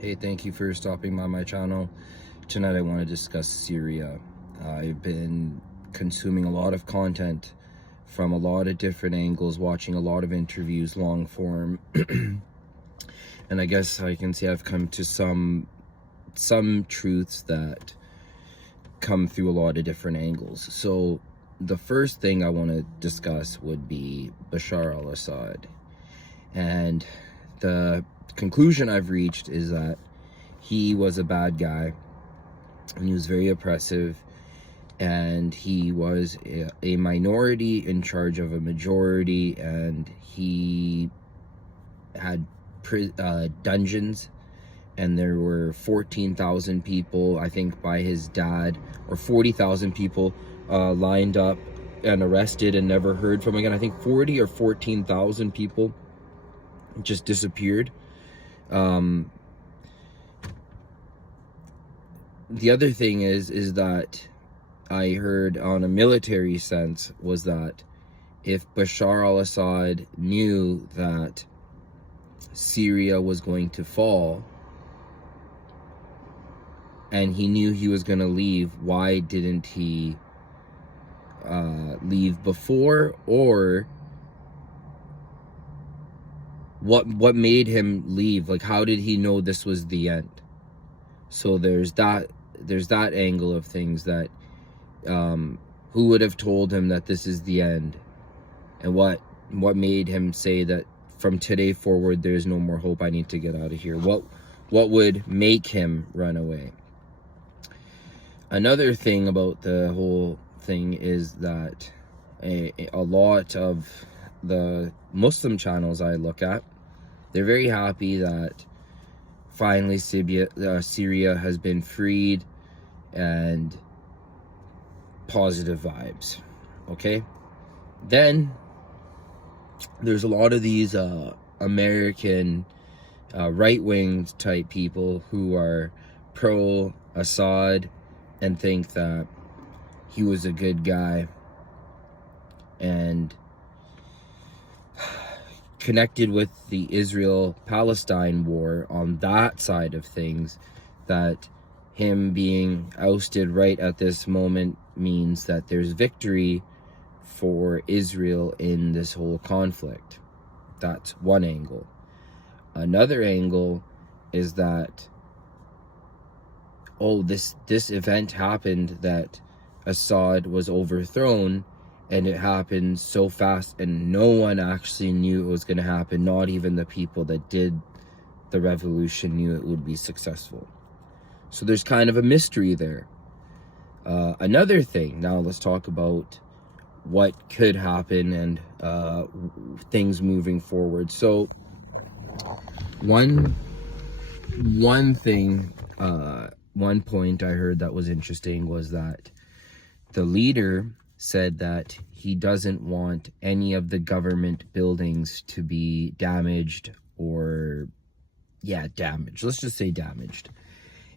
Hey, thank you for stopping by my channel. Tonight I want to discuss Syria. I've been consuming a lot of content from a lot of different angles, watching a lot of interviews, long form. And I guess I can say I've come to some truths that come through a lot of different angles. So the first thing I want to discuss would be Bashar al-Assad. And the conclusion I've reached is that he was a bad guy and he was very oppressive, and he was a minority in charge of a majority, and he had dungeons, and there were 14,000 people, I think by his dad, or 40,000 people lined up and arrested and never heard from again. I think 40 or 14,000 people just disappeared. The other thing is that I heard on a military sense was that if Bashar al-Assad knew that Syria was going to fall and he knew he was going to leave, why didn't he leave before? Or what made him leave? Like, how did he know this was the end? So there's that angle of things, that who would have told him that this is the end, and what made him say that from today forward there's no more hope, I need to get out of here? What would make him run away? Another thing about the whole thing is that a lot of the Muslim channels I look at, they're very happy that finally Syria has been freed, and positive vibes. Okay, then there's a lot of these American right-wing type people who are pro Assad and think that he was a good guy, and connected with the Israel-Palestine war on that side of things, that him being ousted right at this moment means that there's victory for Israel in this whole conflict. That's one angle. Another angle is that, oh, this event happened, that Assad was overthrown, and it happened so fast and no one actually knew it was going to happen. Not even the people that did the revolution knew it would be successful. So there's kind of a mystery there. Another thing, now let's talk about what could happen and things moving forward. So one thing, one point I heard that was interesting was that the leader said that he doesn't want any of the government buildings to be damaged, or damaged. Let's just say damaged.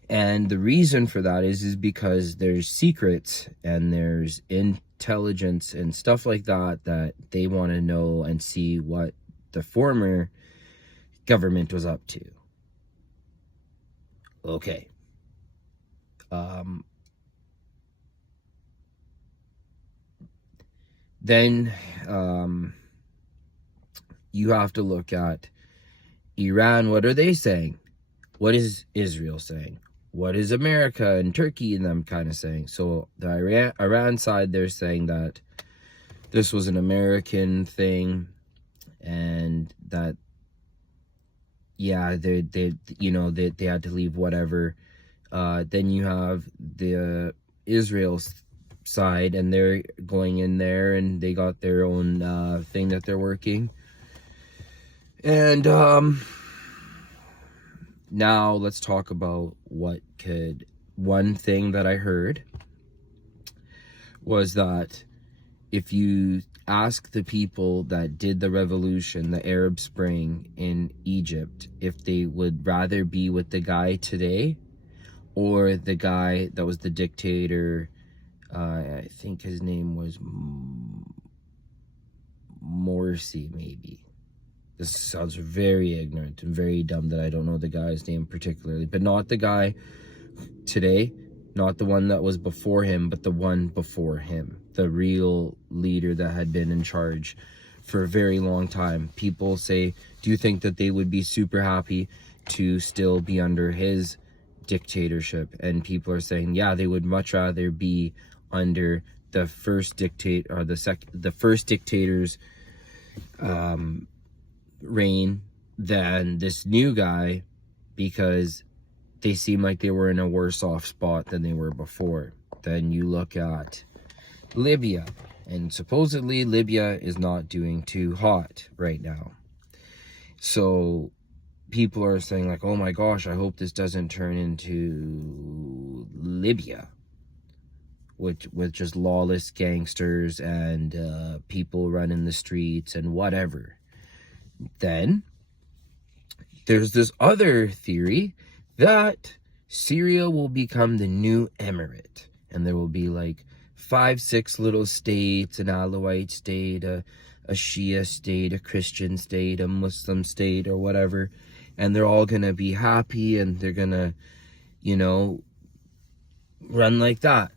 And the reason for that is because there's secrets and there's intelligence and stuff like that they want to know and see what the former government was up to. Okay. Then you have to look at Iran. What are they saying? What is Israel saying? What is America and Turkey and them kind of saying? So the Iran side, they're saying that this was an American thing, and that they had to leave, whatever. Then you have the Israel side, and they're going in there and they got their own thing that they're working. And now let's talk about one thing that I heard was that if you ask the people that did the revolution, the Arab Spring in Egypt, if they would rather be with the guy today or the guy that was the dictator, I think his name was Morsi, maybe. This sounds very ignorant and very dumb that I don't know the guy's name particularly, but not the guy today, not the one that was before him, but the one before him, the real leader that had been in charge for a very long time. People say, do you think that they would be super happy to still be under his dictatorship? And people are saying, yeah, they would much rather be under the first first dictator's reign than this new guy, because they seem like they were in a worse off spot than they were before. Then you look at Libya, and supposedly Libya is not doing too hot right now. So people are saying like, oh my gosh, I hope this doesn't turn into Libya, with just lawless gangsters and people running the streets and whatever. Then there's this other theory that Syria will become the new emirate, and there will be like 5-6 little states: an Alawite state, a Shia state, a Christian state, a Muslim state, or whatever, and they're all gonna be happy and they're gonna, you know, run like that.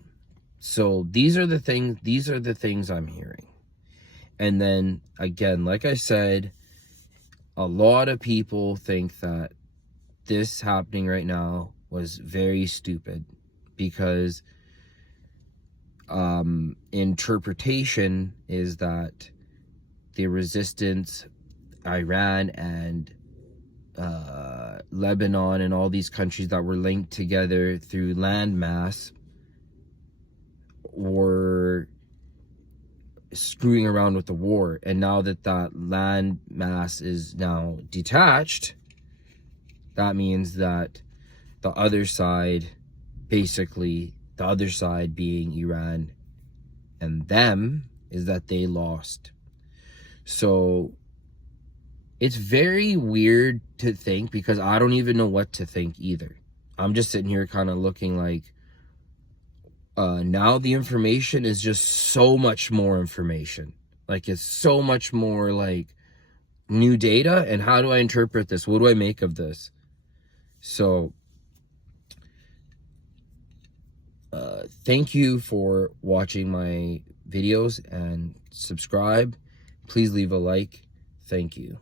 So these are the things I'm hearing. And then again, like I said, a lot of people think that this happening right now was very stupid, because interpretation is that the resistance, Iran and Lebanon and all these countries that were linked together through landmass, were screwing around with the war. And now that land mass is now detached, that means that the other side, basically the other side being Iran and them, is that they lost. So it's very weird to think, because I don't even know what to think either. I'm just sitting here kind of looking like, now the information is just so much more information. Like, it's so much more like new data. And how do I interpret this? What do I make of this? So, thank you for watching my videos, and subscribe. Please leave a like. Thank you.